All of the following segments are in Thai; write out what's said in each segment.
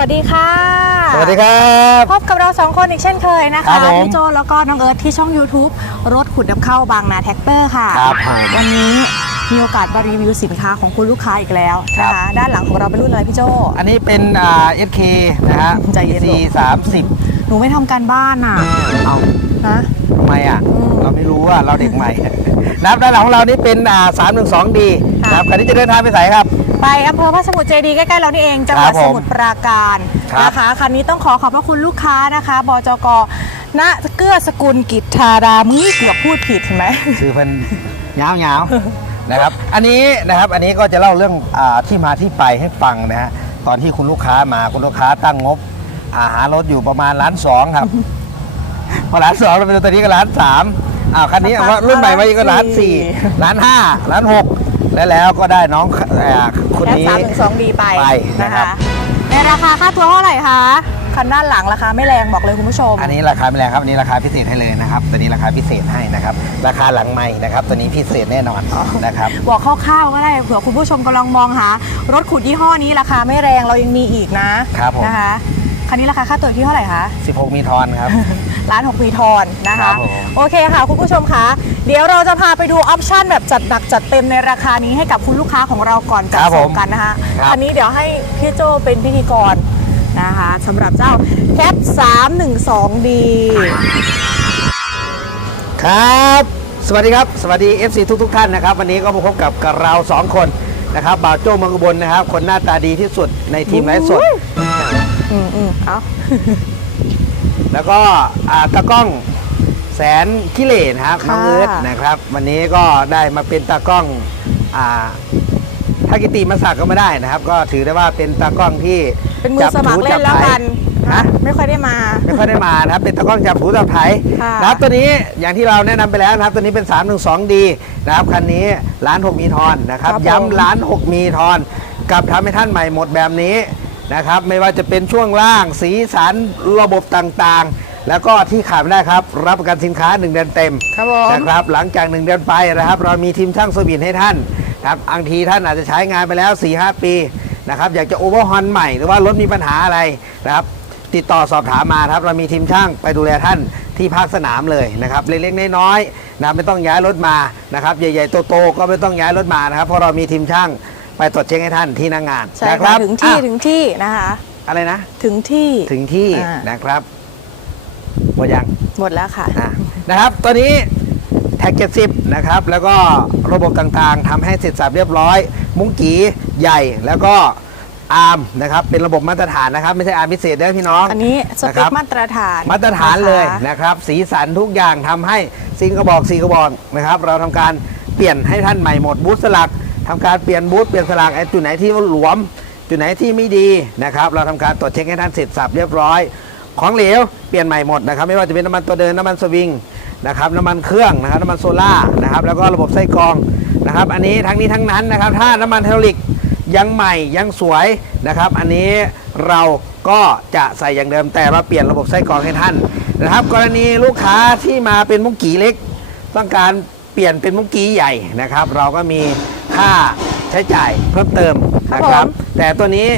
วัสดีค่ะ สวัสดีครับ พบกับเราสองคนอีกเช่นเคยนะครัคะบผม พี่โจแล้วก็น้องเอิร์ธที่ช่อง YouTube รถขุดดับเข้าบางนาแท็กเตอร์ค่ะ ครับผม วันนี้มีโอกาสมารีวิวสินค้าของคุณลูกค้าอีกแล้วครันะบคะด้านหลังของเราเป็นรุ่นอะไรพี่โจ อันนี้เป็นอ่า SK นะฮะ ใจเย็น EC 30หนูไม่ทำการบ้านอะเอานะ ทำไมอะ อืมเราไม่รู้ว่าเราเด็กใหม่ นะครับด้านหลังของเรานี่เป็นอ่า 312D ค่ะ นะครับคันนี้จะเดินทางไปไหนครับ ไปอำเภอพระสมุทรเจดีย์ใกล้ๆเรานี่เองจังหวัดครับสผมมุทรปราการครับนะคะคันนี้ต้องขอขอบพระคุณลูกค้านะคะบจกณเกื้อสกุลกิจธารามึงเกือบพูดผิดเห็นไหมชื่อเพิ่นยาวๆนะครับอันนี้นะครับอันนี้ก็จะเล่าเรื่องอาที่มาที่ไปให้ฟังนะฮะตอนที่คุณลูกค้ามาคุณลูกค้าตั้งงบอาหารถอยู่ประมาณล้านสองครับ พอล้านสองเราไปดูตัวนี้ก็ล้านสามอ้าวคันนี้เอาว่ารุ่นใหม่มาอีกก็ล้านสี่ล้านห้าล้านหก แล้วแล้วก็ได้น้องเอ่อคนแค่นี้ สามถึงสองดีไปไปนะนะครับ คะ ในราคาค่าตัวเท่าไหร่คะคันด้านหลังราคาไม่แรงบอกเลยคุณผู้ชม อันนี้ราคาไม่แรงครับอันนี้ราคาพิเศษให้เลยนะครับตัวนี้ราคาพิเศษให้นะครับ ราคาหลังใหม่นะครับตัวนี้พิเศษแน่นอนนะครับ บอกคร่าวๆก็ได้เผื่อคุณผู้ชมกำลังมองหารถขุดยี่ห้อนี้ราคาไม่แรงเรายังมีอีกนะครับผม นะคะ คันนี้ราคาค่าตัวอยู่ที่เท่าไหร่คะ 16 มีทอนครับ ร้านหกมีทอนนะครัคะ บผม โอเคค่ะ คุณผู้ชมคะเดี๋ยวเราจะพาไปดูออปชั่นแบบจัดหนักจัดเต็มในราคานี้ให้กับคุณลูกค้าของเราก่อนจัดครับผส่มงกันนะคะครับคันนี้เดี๋ยวให้พี่โจเป็นพิธีกรนะคะสำหรับเจ้าแคป 312D ครับ สวัสดีครับ สวัสดี FC ทุกทุกๆท่านนะครับ วันนี้ก็มาพบกับกับเราสองคนนะครับบ่าวโจ้เมืองอุบลนะครับ คนหน้าตาดีที่สุดในทีมไลฟ์สด อืมอืมเอา แล้วก็อ่าตากล้องแสนกิเลนนะครับค่ะน้องเอิร์ธนะครับ วันนี้ก็ได้มาเป็นตากล้องอ่าถ้ากิติมาสักก็ไม่ได้นะครับ ก็ถือได้ว่าเป็นตากล้องที่เป็นมือสมัครเล่นแล้วกันฮะ ไม่ค่อยได้มา ไม่ค่อยได้มานะครับ เป็นตากล้องจับถูจับไถค่ะ นะครับตัวนี้อย่างที่เราแนะนำไปแล้วนะครับ ตัวนี้เป็น 3 1 2ดีนะครับคันนี้ล้าน 6 มีทอนนะครับครับผมย้ำล้าน 6 มีทอนกับทำให้ท่านใหม่หมดแบบนี้ นะครับ ไม่ว่าจะเป็นช่วงล่างสีสันระบบต่างๆ แล้วก็ที่ขาดไม่ได้ครับ รับประกันสินค้า 1 เดือนเต็มครับผม นะครับ หลังจาก 1 เดือนไปนะครับ เรามีทีมช่างสวินให้ท่านนะครับบางทีท่านอาจจะใช้งานไปแล้ว 4-5 ปีนะครับ อยากจะโอเวอร์ฮอนใหม่หรือว่ารถมีปัญหาอะไรนะครับ ติดต่อสอบถามมาครับ เรามีทีมช่างไปดูแลท่านที่ภาคสนามเลยนะครับ เล็กๆน้อยๆนะไม่ต้องย้ายรถมานะครับ ใหญ่ๆโตๆก็ไม่ต้องย้ายรถมานะครับ เพราะเรามีทีมช่าง ไปตรวจเช็คให้ท่านที่หน้างงานใช่นะคค่ะรับถึงที่อะถึงที่นะคะ อะไรนะ ถึงที่ ถึงที่อ่าน นะครับหมดยังหมดแล้วค่ะ อะนะครับตัวนี้แท็ก 70 นะครับ แล้วก็ระบบต่างๆทำให้เสร็จสับเรียบร้อย มุ้งกีใหญ่แล้วก็อาร์มนะครับ เป็นระบบมาตรฐานนะครับ ไม่ใช่อาร์มพิเศษเด้อพี่น้องอันนี้สนะเปครัคบ มาตรฐานมาตรฐานเลยะคะ นะครับ สีสันทุกอย่างทำให้ซิงกระบอกสีกระบอกนะครับ เราทำการเปลี่ยนให้ท่านใหม่หมดบูธสลัก ทำการเปลี่ยนบูธเปลี่ยนสลักไอ้จุดไหนที่หลวม จุดไหนที่ไม่ดีนะครับ เราทำการตรวจเช็คให้ท่านเสร็จสับเรียบร้อย ของเหลวเปลี่ยนใหม่หมดนะครับ ไม่ว่าจะเป็นน้ำมันตัวเดินน้ำมันสวิงนะครับน้ำมันเครื่องนะครับน้ำมันโซล่านะครับแล้วก็ระบบไส้กรองนะครับ อันนี้ทั้งนี้ทั้งนั้นนะครับ ถ้าน้ำมันไฮดรอลิกยังใหม่ยังสวยนะครับ อันนี้เราก็จะใส่อย่างเดิมแต่มาเปลี่ยนระบบไส้กรองให้ท่านนะครับ กรณีลูกค้าที่มาเป็นมุกกีเล็ก ต้องการเปลี่ยนเป็นมุกกีใหญ่นะครับ เราก็มี ค่าใช้จ่ายเพิ่มเติมนะคครัรับบผมแต่ตัวนี้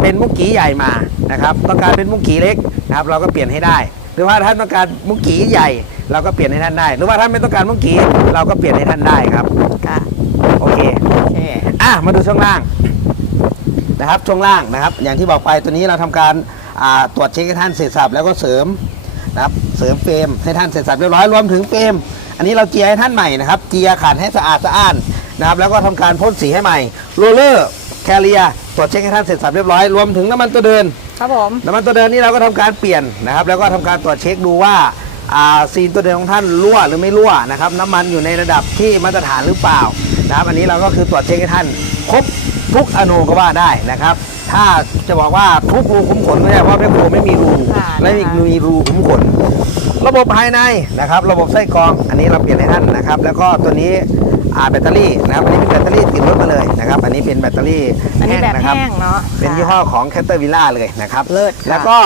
เป็นมุกกีใหญ่มานะครับ ต้องการเป็นมุกกีเล็กนะครับ เราก็เปลี่ยนให้ได้ หรือว่าท่านต้องการมุกกีใหญ่ เราก็เปลี่ยนให้ท่านได้ หรือว่าท่านไม่ต้องการมุกกีเราก็เปลี่ยนให้ท่านได้ครับค่ะโอเคโอเคอะมาดูช่วงล่างนะครับช่วงล่างนะครับ อย่างที่บอกไปตัวนี้เราทำการอ่าตรวจเช็คให้ท่านเสร็จสับแล้วก็เสริมนะครับเสริมเฟรมให้ท่านเสร็จสับเรียบร้อยรวมถึงเฟรมอันนี้เราเจียร์ให้ท่านใหม่นะครับ เจียร์ขัดให้สะอาดสะอ้าน นะครับแล้วก็ทำการพ่นสีให้ใหม่โรลเลอร์แคเรียตรวจเช็คให้ท่านเสร็จสับเรียบร้อยรวมถึงน้ำมันตัวเดินครับผมน้ำมันตัวเดินนี่เราก็ทำการเปลี่ยนนะครับ แล้วก็ทำการตรวจเช็คดูว่าอ่าซีนตัวเดินของท่านรั่วหรือไม่รั่วนะครับน้ำมันอยู่ในระดับที่มาตรฐานหรือเปล่านะครับอันนี้เราก็คือตรวจเช็คให้ท่านครบทุกอนูก็ว่าได้นะครับ ถ้าจะบอกว่าทุกรูขุมขนก็ได้เพราะแม่โคไม่มีรูค่ะและมีมีรูขุมขน ระบบภายในนะครับ ระบบไส้กรองอันนี้เราเปลี่ยนให้ท่านนะครับ แล้วก็ตัวนี้ อ่าแบตเตอรี่นะครับอันนี้เป็นแบตเตอรี่ติดรถมาเลยนะครับอันนี้เป็นแบตเตอรี่อันนี้แบบนะครัแห้งเนาะเป็นยี่ห้อของแคตเตอร์วิล่าเลยนะครับ เลิศค่ะแล้วก็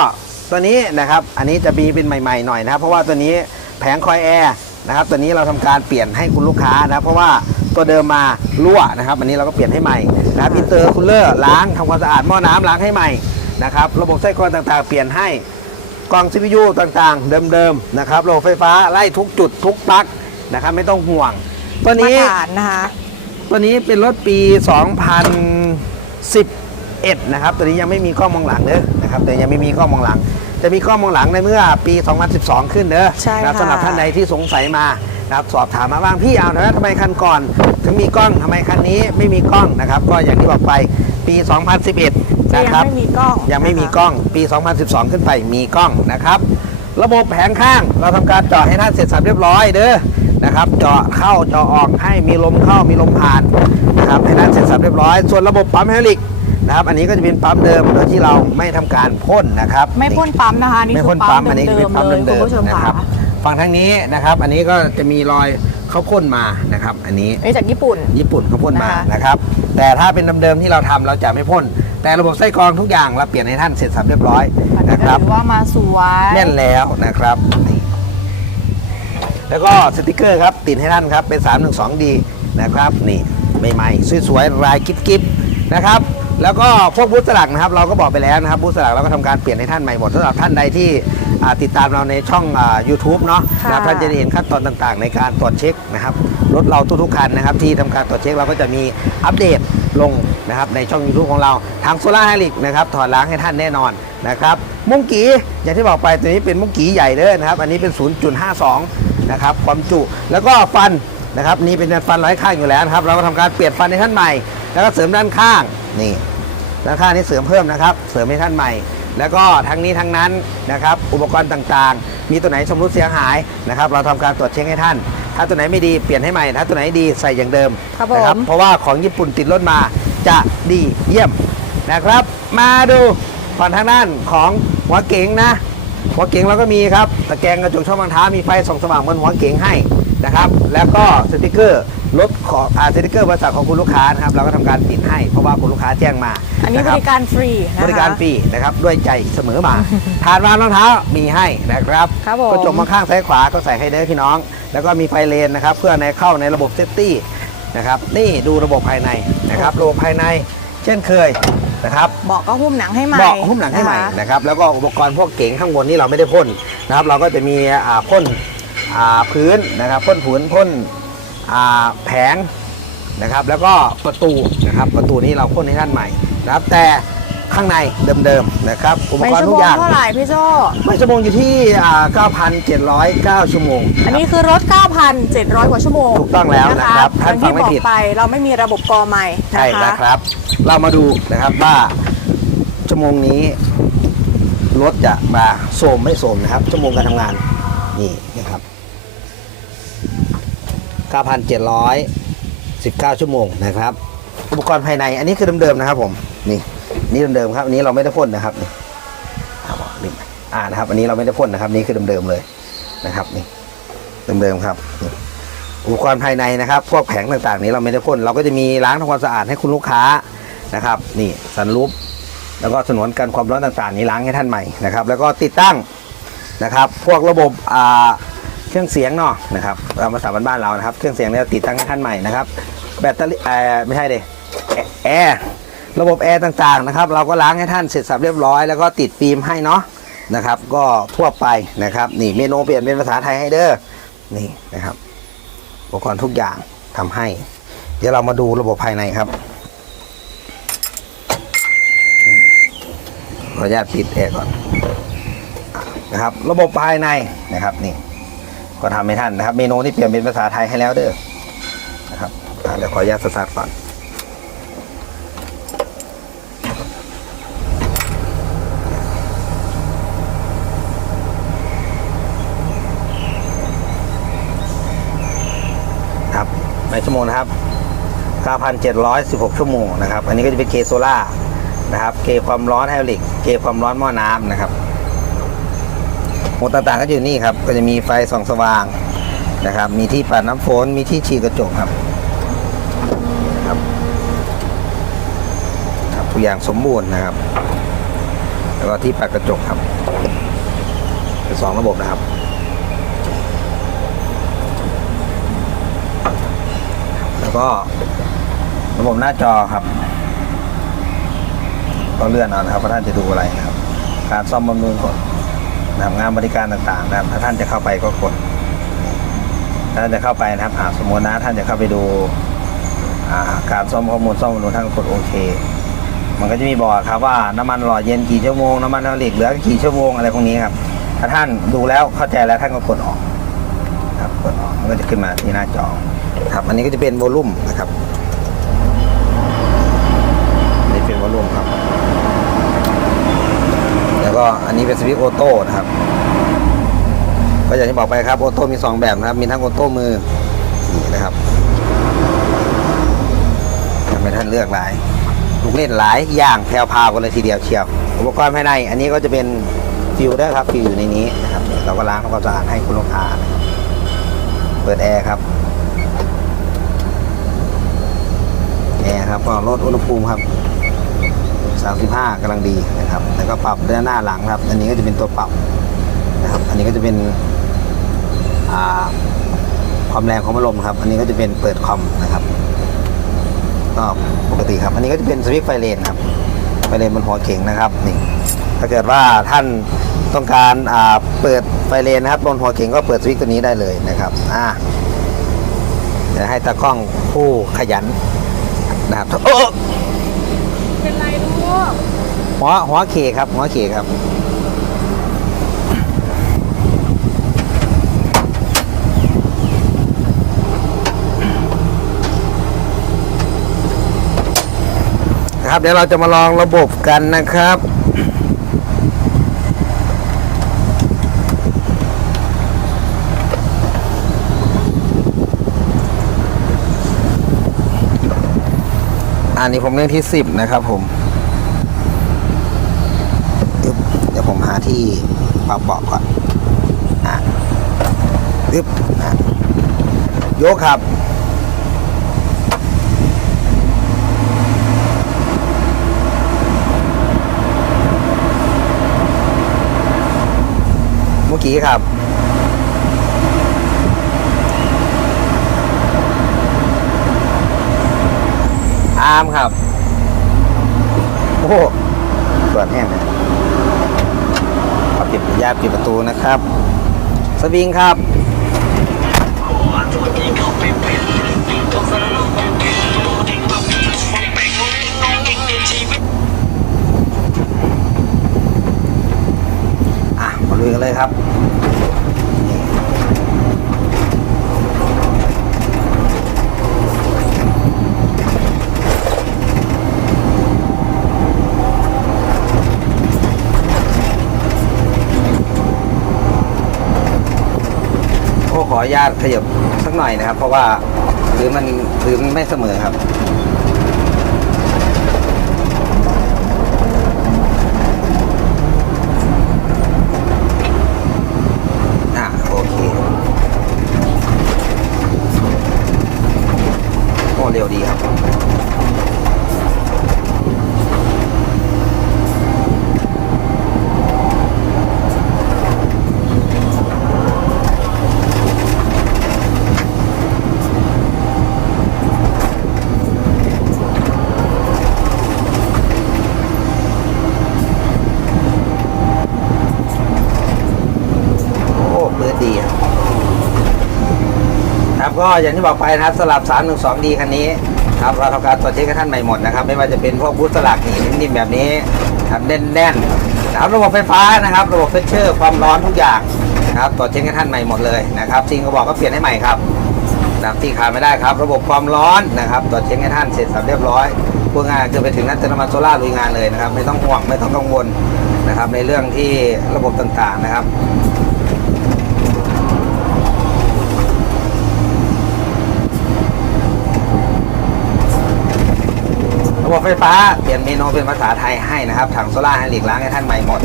ตัวนี้นะครับ อันนี้จะมีเป็นใหม่ๆหน่อยนะครับ เพราะว่าตัวนี้แผงคอยแอร์นะครับ ตัวนี้เราทำการเปลี่ยนให้คุณลูกค้านะเพราะว่าตัวเดิมมารั่วนะครับ อันนี้เราก็เปลี่ยนให้ใหม่นะครับอินเตอร์คูลเลอร์ล้างทำความสะอาดหม้อน้ำล้างให้ใหม่นะครับ ระบบไส้กรองต่างๆ เปลี่ยนให้ กล่อง CPU ต่างๆ เดิมๆนะครับระบบไฟฟ้าไล่ทุกจุดทุกปลั๊กนะครับ ไม่ต้องห่วง ตัวมานี้ตรฐานนะคะ ตัวนี้เป็นรถปี 2011 นะครับ ตัวนี้ยังไม่มีกล้องมองหลังเด้อนะครับแต่ยังไม่มีกล้องมองหลัง จะมีกล้องมองหลังในเมื่อปี 2012 ขึ้นเด้อใช่นะครับค่ะ สำหรับท่านใดที่สงสัยมานะครับสอบถามมาบ้างพี่เอาแล้วทำไมคันก่อน ถึงมีกล้องทำไมคันนี้ไม่มีกล้องนะครับ ก็อย่างที่บอกไปปี 2011จะนะยังครับ ไม่มีกล้องยังไม่มีนะคะกล้องปี 2012 ขึ้นไปมีกล้องนะครับ ระบบแผงข้างเราทำการเจาะให้ท่านเสร็จสับเรียบร้อยเด้อ นะครับ เจาะเข้าเจาะออกให้มีลมเข้ามีลมผ่านนะครับให้ท่านเสร็จสับเรียบร้อย ส่วนระบบปั๊มไฮดรอลิกนะครับ อันนี้ก็จะเป็นปั๊มเดิมโดยที่เราไม่ทำการพ่นนะครับไม่พ่นปั๊มนะคะอันนี่ไม่คืพ่อนปั๊ปั๊มมอันนี้เดิเป็นมปั๊มๆเลยคุณเดิมผู้ชมๆนะคค่ะรับฝั่งทางนี้นะครับ อันนี้ก็จะมีรอยเขาพ่นมานะครับ อันนี้นี่จากญี่ปุ่น ญี่ปุ่นเขาพ่นมานะคะนะครับ แต่ถ้าเป็นเดิมๆที่เราทำเราจะไม่พ่นแต่ระบบไส้กรองทุกอย่างเราเปลี่ยนให้ท่านเสร็จสับเรียบร้อยอันนี้นะคก็รับถือว่ามาสวยแน่นแล้วนะครับนี่ แล้วก็สติกเกอร์ครับติดให้ท่านครับเป็น 312D นะครับนี่ใหม่ๆสวยๆลายกิ๊บๆนะครับแล้วก็พวกบูธสลักนะครับเราก็บอกไปแล้วนะครับบูธสลักเราก็ทำการเปลี่ยนให้ท่านใหม่หมดสำหรับท่านใดที่อ่าติดตามเราในช่องอ่า YouTube เนาะค่ะนะครับท่านจะได้เห็นขั้นตอนต่างๆ ในการตรวจเช็คนะครับรถเราทุกๆคันนะครับที่ทำการตรวจเช็คเราก็จะมีอัปเดตลงนะครับในช่อง YouTube ของเราทางโซล่าไฮลิกนะครับถอดล้างให้ท่านแน่นอนนะครับมุ้งกีอย่างที่บอกไปตัวนี้เป็นมุ้งกีใหญ่เลยนะครับอันนี้เป็น 0.52 นะครับความจุแล้วก็ฟันนะครับนี่เป็นฟันร้อยข้างอยู่แล้วนะครับเราก็ทำการเปลี่ยนฟันให้ท่านใหม่ แล้วก็เสริมด้านข้างนี่ด้านข้างนี้เสริมเพิ่มนะครับ เสริมให้ท่านใหม่ แล้วก็ทั้งนี้ทั้งนั้นนะครับอุปกรณ์ต่างๆ มีตัวไหนชำรุดเสียหายนะครับ เราทำการตรวจเช็คให้ท่าน ถ้าตัวไหนไม่ดีเปลี่ยนให้ใหม่ถ้าตัวไหนดีใส่อย่างเดิมครับผมนะเพราะว่าของญี่ปุ่นติดรถมาจะดีเยี่ยมนะครับ มาดูฝั่งทางด้านของหัวเก๋งนะ หัวเก๋งเราก็มีครับตะแกรงกระจกช่องบางเท้ามีไฟส่องสว่างบนหัวเก๋งให้นะครับ แล้วก็สติกเกอร์รถของอ่าสติกเกอร์บริษัทของคุณลูกค้านะครับเราก็ทำการติดให้เพราะว่าคุณลูกค้าแจ้งมาอันนี้ะคบบริการฟรีนะคะ บริการฟรีนะครับด้วยใจเสมอมา ทานวางรองเท้ามีให้นะครับครับผม กระจกมาข้างซ้ายขวาก็ใส่ให้เด้อพี่น้อง แล้วก็มีไฟเลนนะครับเพื่อในเข้าในระบบเซฟตี้นะครับนี่ดูระบบภายในนะครับระบบภายใน เช่นเคย นะครับเบาะก็หุ้มหนังให้ใหม่เบาะหุ้มหนังให้ใหม่นะคะนะครับแล้วก็อุปกรณ์พวกเก๋งข้างบนนี่เราไม่ได้พ่นนะครับ เราก็จะมีอ่าพ่นอ่าพื้นนะครับพ่นผืนพ่นอ่าแผงนะครับ แล้วก็ประตูนะครับประตูนี้เราพ่นให้ท่านใหม่นะครับแต่ ข้างในเดิมๆนะครับอุปไม่กรณ์ชั่วทุโมกงอย่าง เท่าไหร่พี่โจไม่ชั่วโมงอยู่ที่อ่า9,709 ชั่วโมง อันนี้คือรถ 9,700 กว่าชั่วโมงถูกต้องแล้วนะครับท่านอย่ฟังไม่ที่บอผิดกไปเราไม่มีระบบกอใหม่ใช่นะแล้วคะครับ เรามาดูนะครับว่าชั่วโมงนี้รถจะมาโสมไม่โสมนะครับ ชั่วโมงการทำงานนี่นะครับ 9,719 ชั่วโมงนะครับ อุปกรณ์ภายในอันนี้คือเดิมๆนะครับผมนี่ นี่เดิมๆครับอันนี้เราไม่ได้พ่นนะครับนี่อ่าลืมอ่านะครับ อันนี้เราไม่ได้พ่นนะครับ นี่คือเดิมๆเลยนะครับ นี่เดิมๆครับอุปกรณ์ภายในนะครับ พวกแผงต่างๆ นี้เราไม่ได้พ่นเราก็จะมีล้างทำความสะอาดให้คุณลูกค้านะครับ นี่สันรูปแล้วก็สนวนกันความร้อนต่างๆ นี้ล้างให้ท่านใหม่นะครับ แล้วก็ติดตั้งนะครับ พวกระบบอ่าเครื่องเสียงเนาะนะครับเรามาสาบบ้านเรานะครับ เครื่องเสียงเนี่ยติดตั้งให้ท่านใหม่นะครับ แบตเตอรี่อ่อไม่ใช่เดแอร์ ระบบแอร์ต่างๆนะครับ เราก็ล้างให้ท่านเสร็จสับเรียบร้อยแล้วก็ติดฟิล์มให้เนาะนะครับ ก็ทั่วไปนะครับ นี่เมนูเปลี่ยนเป็นภาษาไทยให้เด้อนี่นะครับอุปกรณ์ทุกอย่างทำให้ เดี๋ยวเรามาดูระบบภายในครับขออนุญาตปิดแอร์ก่อนนะครับ ระบบภายในนะครับนี่ ก็ทำให้ท่านนะครับ เมนูที่เปลี่ยนเป็นภาษาไทยให้แล้วเด้อนะครับเดี๋ยวขออนุญาตสตาร์ทก่อนครับ ในชั่วโมงนะครับ 9,716 ชั่วโมงนะครับ อันนี้ก็จะเป็นเคโซล่านะครับ เกความร้อนไฮดรอลิก เกความร้อนหม้อน้ำนะครับโหมดต่างๆก็อยู่นี่ครับ ก็จะมีไฟส่องสว่างนะครับ มีที่ปัดน้ำฝน มีที่ฉีดกระจกครับครับครับทุกอย่างสมบูรณ์นะครับ แล้วก็ที่ปัดกระจกครับเป็นสองระบบนะครับ แล้วก็ระบบหน้าจอครับ ก็เลื่อนเอานะครับว่าท่านจะดูอะไรนะครับ การซ่อมบำรุงก่อนะครับงานบริการต่างๆนะครับ ถ้าท่านจะเข้าไปก็กดถ้าท่านจะเข้าไปนะครับอ่าสมมตินะท่านจะเข้าไปดูการซ่อมข้อมูลซ่อมบำรุงท่านกดโอเคมันก็จะมีบอกครับว่าน้ำมันหล่อเย็นกี่ชั่วโมงน้ำมันเหล็กเหลือกี่ชั่วโมงอะไรพวกนี้ครับ ถ้าท่านดูแล้วเข้าใจแล้วท่านก็กดออก ครับกดออกมันก็จะขึ้นมาที่หน้าจอ ครับอันนี้ก็จะเป็นโวลูมนะครับนี่เป็นโวลูมครับ แล้วก็อันนี้เป็นสวิตช์ออโต้นะครับ ก็อย่างที่บอกไปครับออโต้มีสองแบบนะครับ มีทั้งออโต้มือนี่นะครับทำให้ท่านเลือกหลายลูกเล่นหลายอย่างแพรวพาวกันเลยทีเดียวเชียว อุปกรณ์ภายใน อันนี้ก็จะเป็นฟิลเดอร์ครับฟิลอยู่ในนี้นะครับเราก็ล้างทำความสะอาดให้คุณลูกค้านะครับเปิดแอร์ครับ แอร์ครับก็ลดอุณหภูมิครับ 35กำลังดีนะครับแล้วก็ปรับด้านหน้าหลังครับ อันนี้ก็จะเป็นตัวปรับนะครับ อันนี้ก็จะเป็นความแรงของพัดลมครับ อันนี้ก็จะเป็นเปิดคอมนะครับก็ปกติครับ อันนี้ก็จะเป็นสวิตช์ไฟเลนครับไฟเลนบนหัวเข่งนะครับนี่ถ้าเกิดว่าท่านต้องการเปิดไฟเลนนะครับบนหัวเข่งก็เปิดสวิตช์ตัวนี้ได้เลยนะครับอ่าเดี๋ยวให้ตากล้องผู้ขยัน นะครับโอ้เป็นไรลูกหัวหัวเขครับ หัวเขครับนะครับเดี๋ยวเราจะมาลองระบบกันนะครับ อันนี้ผมเล่นที่10นะครับผม เดี๋ยวผมหาที่ปรับเบาะก่อน อะอึ๊บอะยกครับเมื่อกี้ครับ อาร์มครับ โอ้โหเปิดแห้งเลยขอปิดญาปิดประตูนะครับ สวิงครับอะมาลุยกันเลยครับ โอ้ขออนุญาตขยับสักหน่อยนะครับ เพราะว่าพื้นมันพื้นไม่เสมอครับ อะ โอเค โอ้เร็วดีครับ โอ้เปิดดีครับครับ ก็อย่างที่บอกไปนะครับสลับ 312D คันนี้ครับเราทำการตรวจเช็คให้ท่านใหม่หมดนะครับไม่ว่าจะเป็นพวกบูธสลักนี่นิ่มๆแบบนี้ครับแน่นๆนะครับระบบไฟฟ้านะครับ ระบบเฟชเชอร์ความร้อนทุกอย่างนะครับตรวจเช็คให้ท่านใหม่หมดเลยนะครับซิงก็บอกก็เปลี่ยนให้ใหม่ครับนะครับที่ขาดไม่ได้ครับ ระบบความร้อนนะครับตรวจเช็คให้ท่านเสร็จสับเรียบร้อยพูดง่ายคือไปถึงนั้นเติมน้ำมันโซล่าลุยงานเลยนะครับ ไม่ต้องห่วงไม่ต้องกังวลนะครับในเรื่องที่ระบบต่างๆนะครับ บบไฟฟ้าเปลี่ยนเมนูเป็นภาษาไทยให้นะครับถังโซล่าให้หลีกล้างให้ท่านใหม่หมด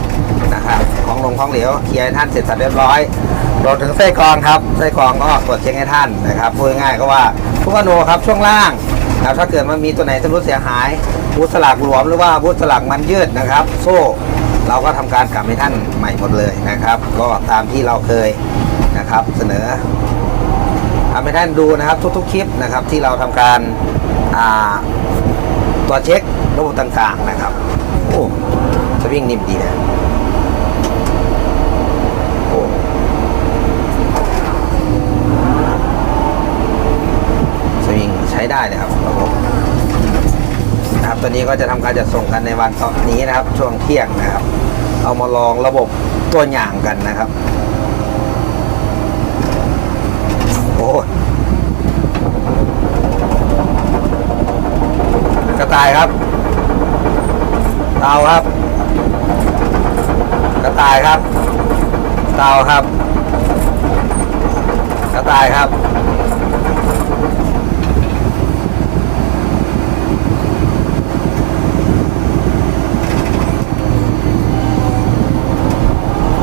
นะครับของลงของเหลวเคลียร์ให้ท่านเสร็จสับเรียบร้อยรวมถึงไส้กรองครับไส้กรองก็ตรวจเช็คให้ท่านนะครับพูดง่ายก็ว่าทุกอนูครับช่วงล่างนะถ้าเกิดมันมีตัวไหนชำรุดเสียหายบูธสลักหลวมหรือว่าบูธสลักมันยืดนะครับ โซ่เราก็ทำการกลับให้ท่านใหม่หมดเลยนะครับ ก็ตามที่เราเคยนะครับเสนอทำให้ท่านดูนะครับทุกๆคลิปนะครับที่เราทำการอ่า ตรวเช็คระบบต่างๆนะครับ โอ้สวิงนิ่มดีนะโอ้สวิงใช้ได้เลยครับระบบนะครับตัวนี้ก็จะทำการจัดส่งกันในวันต่อนี้นะครับ ช่วงเที่ยงนะครับ เอามาลองระบบตัวอย่างกันนะครับ โอ้ยกระ ต่ายครับเตาครับ กระต่ายครับเตาครับ กระต่ายครับ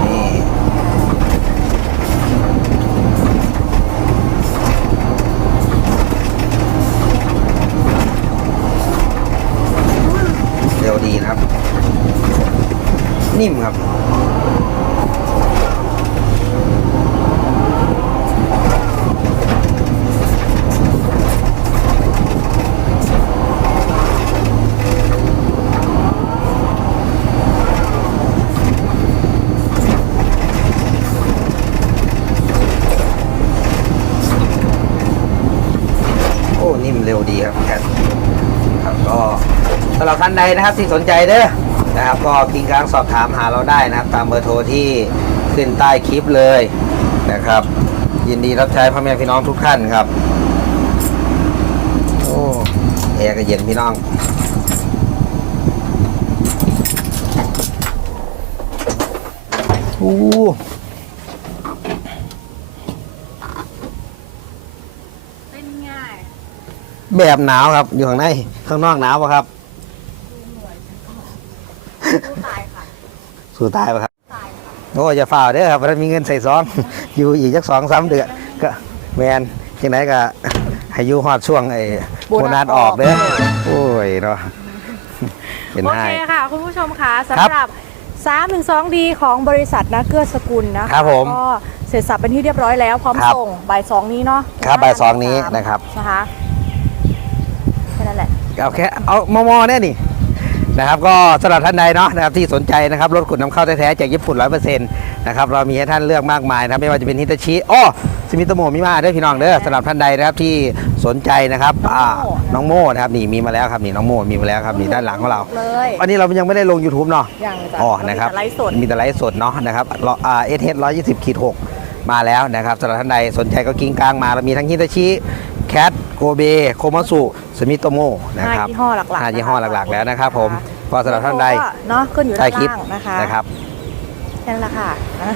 นี่ เร็วดีนะครับ นิ่มครับโอ้นิ่มเร็วดีครับแคทครับก็สำหรับท่านใดนะครับที่สนใจเด้อ นะครับ ก็กิงกลางสอบถามหาเราได้นะครับ ตามเบอร์โทรที่ขึ้นใต้คลิปเลยนะครับ ยินดีรับใช้พ่อแม่พี่น้องทุกท่านครับโอ้แอร์ก็เย็นพี่น้องอู้เป็นง่ายแบบหนาวครับ อยู่ข้างในข้างนอกหนาวปะครับผู้ตายค่ะ สู้ตายปะครับตายค่ะโอ้อย่าฝ่าเด้อครับเรามีเงินใส่ซอง อยู่อีกจักสองสามเดือนก็แมนที่ไหนก็ให้อยู่ฮอดช่วงไอ้โบนัสออกเด้อโอ้ยเนาะเป็นโอให้ เคค่ะ คุณผู้ชมค่ะครัสำบหรับ3 1 2ดีของบริษัทนักเกื้อสกุลนะคะครับผมก็เสร็จสับเป็นที่เรียบร้อยแล้วพร้อมครับส่งบ่ายสองนี้เนาะครับบ่ายสองนี้นะครับ นะคะแค่นั้นแหละ เอาแค่เอามอมอเนี่ยนี่ นะครับก็สำหรับท่านใดเนาะนะครับที่สนใจนะครับรถขุดนำเข้าแท้ๆจากญี่ปุ่นร้อยเปอร์เซ็นต์นะครับเรามีให้ท่านเลือกมากมายนะครับไม่ว่าจะเป็นฮิตาชิอ้อสมิโตโมมิมาเด้อพี่น้องเด้อสำหรับท่านใดนะครับที่สนใจนะครับอ่าน้องโม่นะครับนี่มีมาแล้วครับนี่น้องโม่มีมาแล้วครับนี่ด้านหลังของเรา เลยอันนี้เรายังไม่ได้ลง YouTube เนาะอย่างจ้อ๋อ นะครับ มีแต่ไลฟ์สด มีแต่ไลฟ์สดเนาะนะครับรออ่าเอสเร้อยยี่สิบขีดหกมาแล้วนะครับสำหรับท่านใดสนใจก็กิ้งกลางมาเรามีทั้งฮิตาชิ แคทโกเบโคมาสุสมิโตโมนะครับห้ายี่ห้อหลักๆห้ายี่ห้อหลักๆ แล้วนะครับผมค่ะก็สำหรับท่านใดก็เนาะขึ้นอยู่ใต้ด้านคลิปล่างนะคะนะครับแค่นั้นแหละค่ะนะ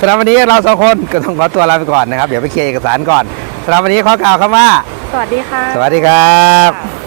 สำหรับวันนี้เราสองคนก็ต้องขอตัวลาไปก่อนนะครับ เดี๋ยวไปเคลียร์เอกสารก่อนสำหรับวันนี้ขอกล่าวคำว่า สวัสดีค่ะ สวัสดีครับ